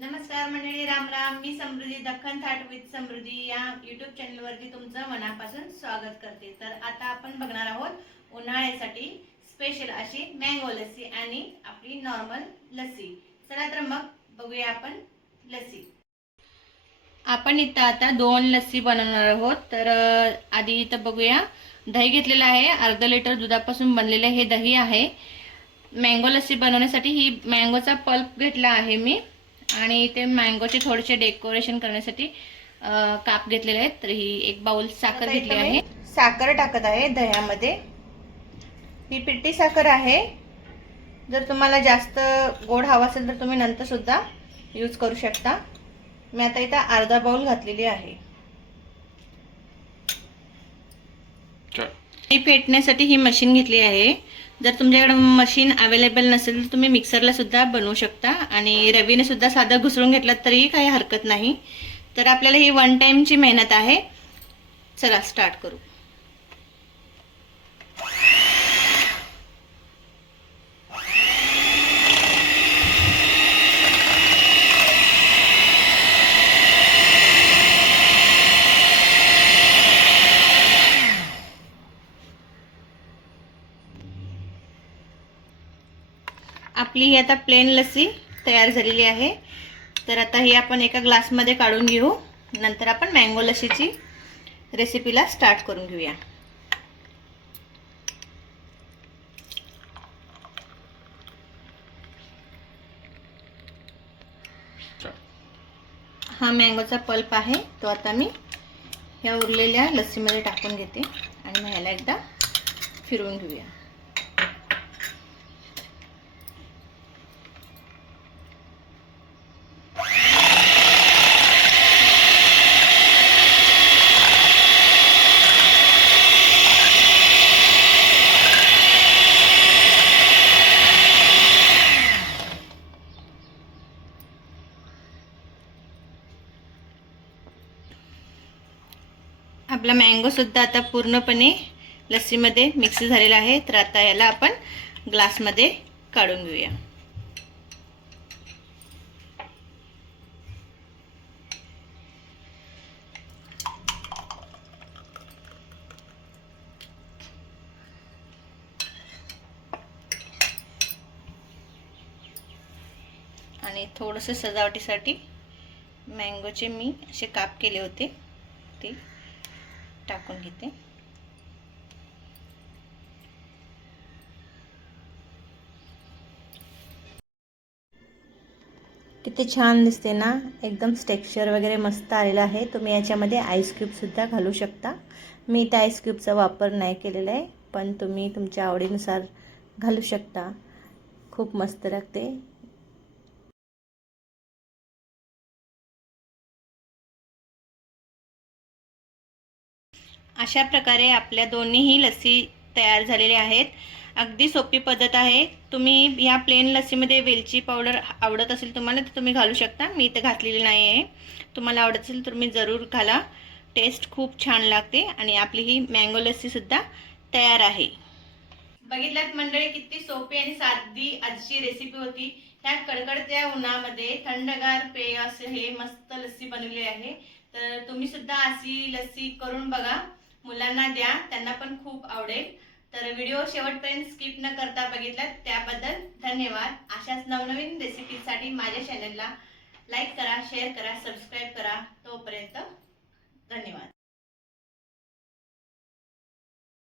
नमस्कार मंडळी, राम राम. मी समृद्धी, दख्खन थाट विथ समृद्धी या यूट्यूब चॅनलवरती तुमचं मनापासून स्वागत करते. तर आता आपण बघणार आहोत उन्हाळ्यासाठी स्पेशल अशी मँगो लस्सी आणि आपली नॉर्मल लस्सी. चला तर मग बघूया आपण लस्सी. आपण इथं आता 2 लस्सी बनवणार आहोत. तर आधी इथं बघूया. दही घेतलेलं आहे, अर्धा लिटर दुधापासून बनलेलं हे दही आहे. मँगो लस्सी बनवण्यासाठी ही मँगोचा पल्प घेतला आहे मी, आणि इथे मँगोचे थोडेसे डेकोरेशन करण्यासाठी काप घेतलेले आहेत. तर ही एक बाउल साखर घेतली आहे. साखर टाकत आहे दह्यामध्ये. ही पिठी साखर आहे. जर तुम्हाला जास्त गोड हवा असेल तर तुम्ही नंतर सुद्धा यूज करू शकता. मी आता इथं अर्धा बाउल घातलेली आहे. ही फेटण्यासाठी ही मशीन घेतली आहे. जर तुमच्याकडे मशीन अवेलेबल नसेल तर तुम्ही मिक्सरला सुद्धा बनवू शकता, आणि रवीने सुद्धा साधं घुसळून घेतलं तरीही काही हरकत नाही. तर आपल्याला ही 1 टाइमची मेहनत आहे. चला स्टार्ट करू. आपली ही आता प्लेन लस्सी तयार झालेली आहे. तर आता ही आपण एका ग्लासमध्ये काढून घेऊ. नंतर आपण मँगो लस्सीची रेसिपीला स्टार्ट करून घेऊया. हा मँगोचा पल्प आहे, तो आता मी ह्या उरलेल्या लस्सीमध्ये टाकून घेते आणि मग ह्याला एकदा फिरवून घेऊया. आपला मँगो सुद्धा आता पूर्णपणे लस्सीमध्ये मिक्स झालेला आहे. तर आता याला आपण ग्लासमध्ये काढून घेऊया. आणि थोडंसं सजावटीसाठी मँगोचे मी असे काप केले होते ते टाकून घेते. किती छान दिसते ना, एकदम टेक्स्चर वगैरे मस्त आलेलं आहे. तुम्ही याच्यामध्ये आईस क्यूब सुद्धा घालू शकता. मी त्या आईस क्यूबचा वापर नाही केलेला आहे, पण तुम्ही तुमच्या आवडीनुसार घालू शकता. खूप मस्त लागते. अशा प्रकारे आपल्या दोन्हीही लस्सी तयार झालेल्या आहेत. अगदी सोपी पद्धत आहे. तुम्ही ह्या प्लेन लस्सीमध्ये वेलची पावडर आवडत असेल तुम्हाला तर तुम्ही घालू शकता. मी इथं घातलेली नाही आहे. तुम्हाला आवडत असेल तर तुम्ही जरूर घाला. टेस्ट खूप छान लागते. आणि आपली ही मँगो लस्सीसुद्धा तयार आहे. बघितलात मंडळी, किती सोपी आणि साधी आजची रेसिपी होती. ह्या कडकडत्या उन्हामध्ये थंडगार पेय असे हे मस्त लस्सी बनवली आहे. तर तुम्ही सुद्धा अशी लस्सी करून बघा. मुलांना द्या, त्यांना पण खूप आवडेल. तर व्हिडिओ शेवटपर्यंत स्किप न करता बघितलात त्याबद्दल धन्यवाद. अशाच नवनवीन रेसिपीसाठी माझ्या चॅनलला लाईक करा, शेअर करा, सबस्क्राईब करा.